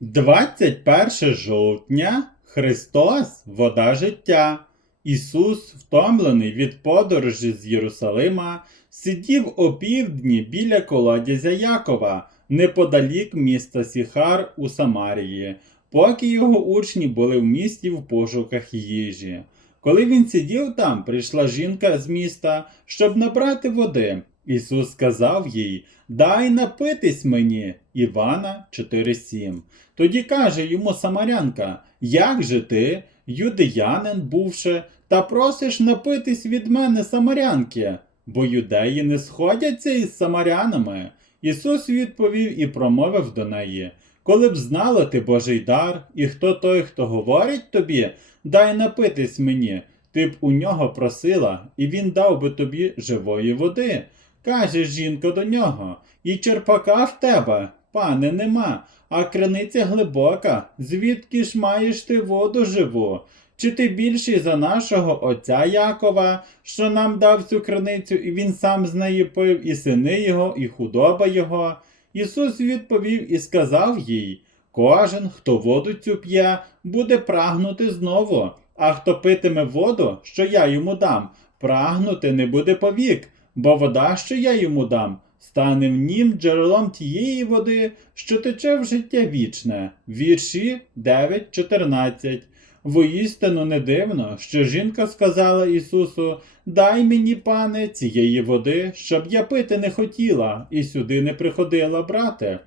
21 жовтня Христос вода життя. Ісус, втомлений від подорожі з Єрусалима, сидів опівдні біля колодязя Якова, неподалік міста Сіхар у Самарії, поки його учні були в місті в пошуках їжі. Коли він сидів там, прийшла жінка з міста, щоб набрати води. Ісус сказав їй: Дай напитись мені. Івана 4:7. Тоді каже йому самарянка: Як же ти, юдеянин бувши, та просиш напитись від мене самарянки? Бо юдеї не сходяться із самарянами. Ісус відповів і промовив до неї: Коли б знала ти Божий дар, і хто той, хто говорить тобі, дай напитись мені, ти б у нього просила, і він дав би тобі живої води. Каже жінка до нього, і черпака в тебе, пане, нема, а криниця глибока, звідки ж маєш ти воду живу? Чи ти більший за нашого отця Якова, що нам дав цю криницю, і він сам з неї пив, і сини його, і худоба його? Ісус відповів і сказав їй: Кожен, хто воду цю п'є, буде прагнути знову, а хто питиме воду, що я йому дам, прагнути не буде повік, бо вода, що я йому дам, стане в нім джерелом тієї води, що тече в життя вічне. Вірші 9.14. Воістину не дивно, що жінка сказала Ісусу: Дай мені, пане, цієї води, щоб я пити не хотіла, і сюди не приходила брати.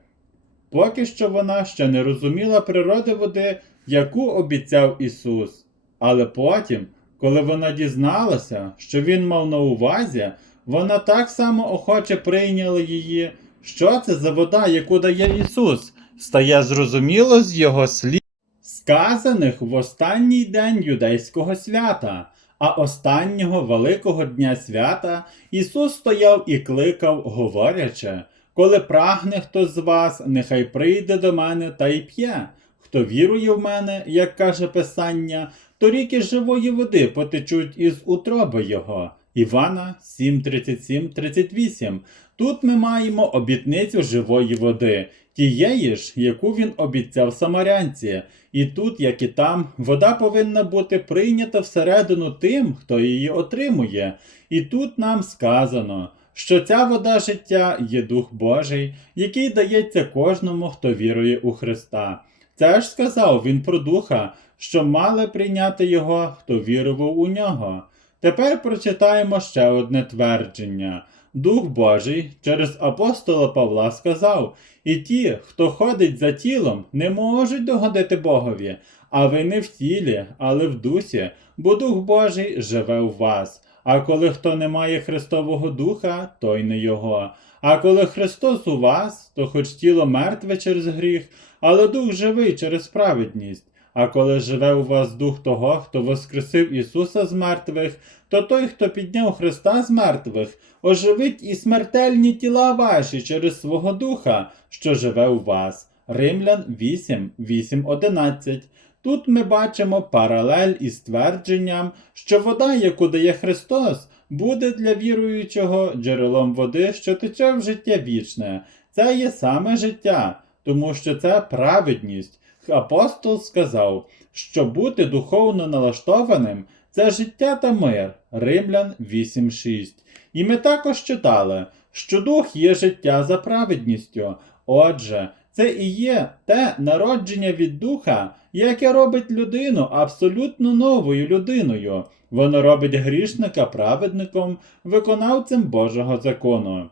Поки що вона ще не розуміла природи води, яку обіцяв Ісус. Але потім, коли вона дізналася, що Він мав на увазі, вона так само охоче прийняла її. Що це за вода, яку дає Ісус? Стає зрозуміло з його слів, сказаних в останній день юдейського свята. А останнього великого дня свята Ісус стояв і кликав, говорячи: Коли прагне хто з вас, нехай прийде до мене та й п'є. Хто вірує в мене, як каже Писання, то ріки живої води потечуть із утроби його. Івана 7:37-38. Тут ми маємо обітницю живої води, тієї ж, яку він обіцяв самарянці. І тут, як і там, вода повинна бути прийнята всередину тим, хто її отримує. І тут нам сказано, що ця вода життя є Дух Божий, який дається кожному, хто вірує у Христа. Це ж сказав він про Духа, що мали прийняти його, хто вірував у нього. Тепер прочитаємо ще одне твердження. Дух Божий через апостола Павла сказав: І ті, хто ходить за тілом, не можуть догодити Богові, а ви не в тілі, але в дусі, бо Дух Божий живе у вас. А коли хто не має Христового Духа, той не його. А коли Христос у вас, то хоч тіло мертве через гріх, але дух живий через праведність. А коли живе у вас дух того, хто воскресив Ісуса з мертвих, то той, хто підняв Христа з мертвих, оживить і смертельні тіла ваші через свого Духа, що живе у вас. Римлян 8, 8, 11. Тут ми бачимо паралель із твердженням, що вода, яку дає Христос, буде для віруючого джерелом води, що тече в життя вічне. Це є саме життя, тому що це праведність. Апостол сказав, що бути духовно налаштованим це життя та мир. Римлян 8.6. І ми також читали, що дух є життя за праведністю. Отже, це і є те народження від духа, яке робить людину абсолютно новою людиною. Воно робить грішника праведником, виконавцем Божого закону.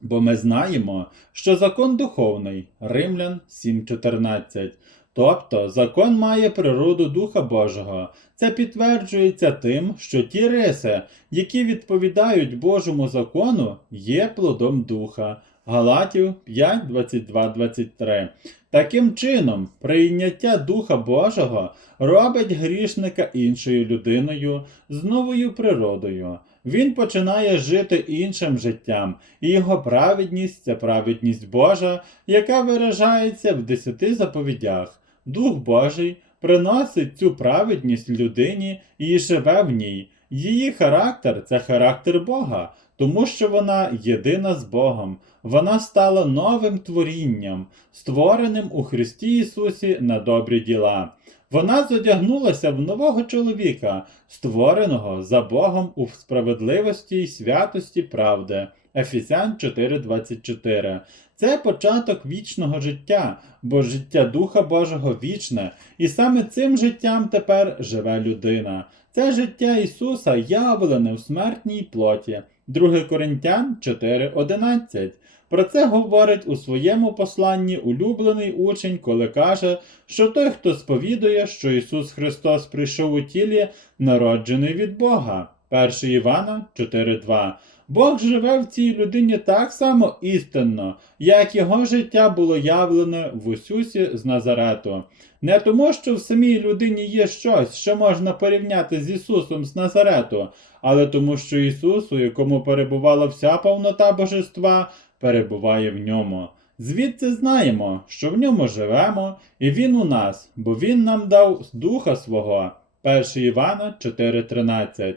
Бо ми знаємо, що закон духовний Римлян 7.14. Тобто закон має природу Духа Божого. Це підтверджується тим, що ті риси, які відповідають Божому закону, є плодом Духа. Галатів 5, 22, 23. Таким чином, прийняття Духа Божого робить грішника іншою людиною з новою природою. Він починає жити іншим життям, і його праведність це праведність Божа, яка виражається в десяти заповідях. Дух Божий приносить цю праведність людині і живе в ній. Її характер це характер Бога, тому що вона єдина з Богом. Вона стала новим творінням, створеним у Христі Ісусі на добрі діла. Вона зодягнулася в нового чоловіка, створеного за Богом у справедливості й святості правди. Ефесян 4:24. Це початок вічного життя, бо життя Духа Божого вічне, і саме цим життям тепер живе людина. Це життя Ісуса явлене в смертній плоті. 2 Коринтян 4:11. Про це говорить у своєму посланні улюблений учень, коли каже, що той, хто сповідує, що Ісус Христос прийшов у тілі, народжений від Бога. 1 Івана 4.2. Бог живе в цій людині так само істинно, як його життя було явлене в Ісусі з Назарету. Не тому, що в самій людині є щось, що можна порівняти з Ісусом з Назарету, але тому, що Ісус, у якому перебувала вся повнота божества, перебуває в ньому. Звідси знаємо, що в ньому живемо, і Він у нас, бо Він нам дав Духа свого. 1 Івана 4:13.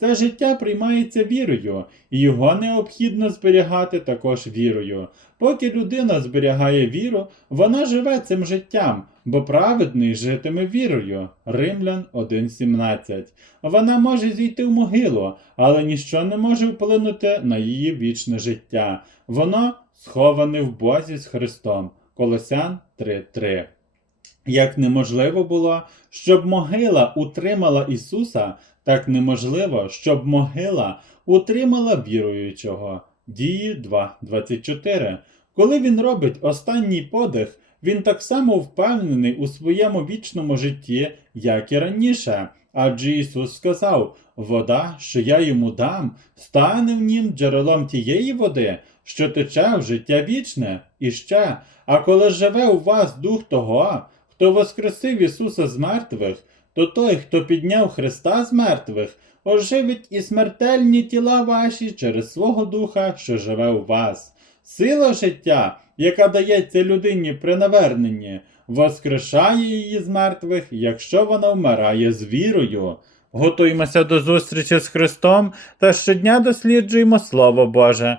Це життя приймається вірою, і його необхідно зберігати також вірою. Поки людина зберігає віру, вона живе цим життям, бо праведний житиме вірою. Римлян 1.17. Вона може зійти в могилу, але ніщо не може вплинути на її вічне життя. Воно сховане в Бозі з Христом. Колосян 3.3. Як неможливо було, щоб могила утримала Ісуса, так неможливо, щоб могила утримала віруючого. Дії 2.24. Коли він робить останній подих, він так само впевнений у своєму вічному житті, як і раніше. Адже Ісус сказав: вода, що я йому дам, стане в нім джерелом тієї води, що тече в життя вічне, і ще. А коли живе у вас дух того, хто воскресив Ісуса з мертвих, то той, хто підняв Христа з мертвих, оживить і смертельні тіла ваші через свого Духа, що живе у вас. Сила життя, яка дається людині при наверненні, воскрешає її з мертвих, якщо вона вмирає з вірою. Готуймося до зустрічі з Христом та щодня досліджуємо Слово Боже.